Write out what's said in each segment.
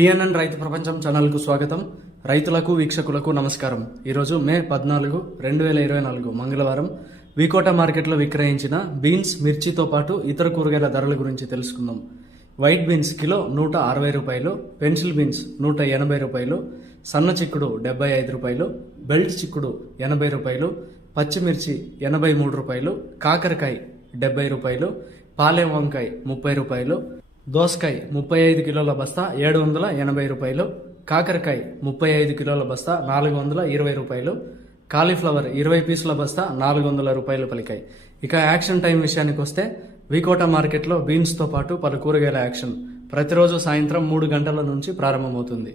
PNN రైతు ప్రపంచం ఛానల్కు స్వాగతం. రైతులకు వీక్షకులకు నమస్కారం. ఈరోజు మే పద్నాలుగు రెండు వేల ఇరవై నాలుగు మంగళవారం. వికోట మార్కెట్లో విక్రయించిన బీన్స్ మిర్చితో పాటు ఇతర కూరగాయల ధరల గురించి తెలుసుకుందాం. వైట్ బీన్స్ కిలో నూట అరవై రూపాయలు పెన్సిల్ బీన్స్ నూట ఎనభై రూపాయలు సన్న చిక్కుడు డెబ్బై ఐదు రూపాయలు బెల్ట్ చిక్కుడు ఎనభై రూపాయలు పచ్చిమిర్చి ఎనభై మూడు రూపాయలు కాకరకాయ డెబ్బై రూపాయలు పాలే వంకాయ ముప్పై రూపాయలు దోసకాయ ముప్పై ఐదు కిలోల బస్తా ఏడు వందల ఎనభై రూపాయలు కాకరకాయ ముప్పై ఐదు కిలోల బస్తా నాలుగు వందల ఇరవై రూపాయలు కాలీఫ్లవర్ ఇరవై పీసుల బస్తా నాలుగు వందల రూపాయలు పలికాయి. ఇక యాక్షన్ టైం విషయానికి వస్తే వికోట మార్కెట్లో బీన్స్తో పాటు పలు కూరగాయల యాక్షన్. ప్రతిరోజు సాయంత్రం మూడు గంటల నుంచి ప్రారంభమవుతుంది.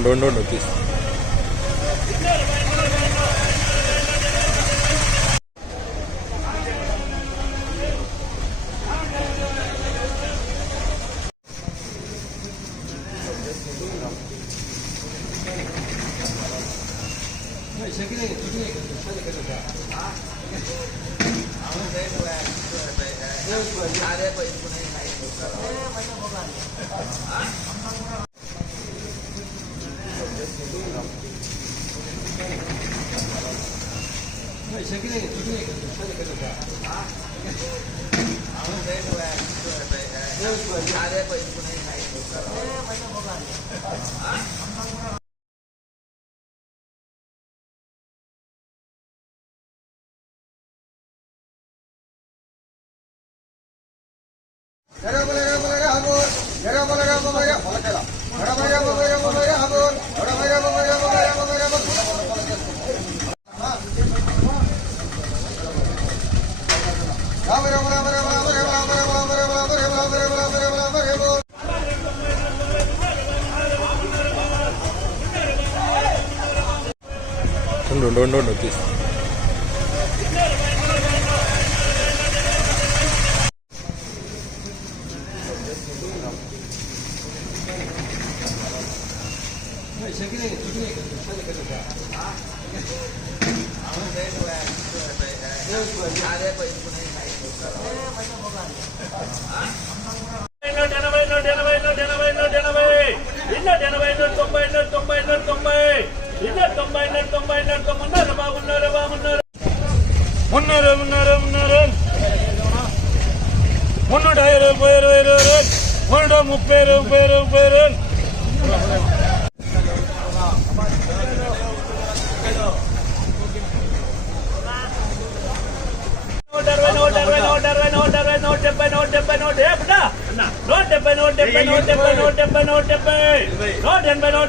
no, no, no, no, please. ఉండు ఉండు ఉండు ఉండు తీసు ఉండు ఉండు ఉండు ఉండు తీసు నూట ఎనభై నూట ఎనభై నూట ఎనభై నూట ఎనభై ఎనభై ఉన్నారు నూట తొమ్మిది బాగున్నారు బాగున్నారు? మున్నూరు మున్నూరు మున్నూరు మున్నూట ఇరవై ఇరవై ఇరవై మున్నూట ముప్పై ముప్పై ముప్పై నూట అరవై నూట అరవై నూట ఎనభై నూట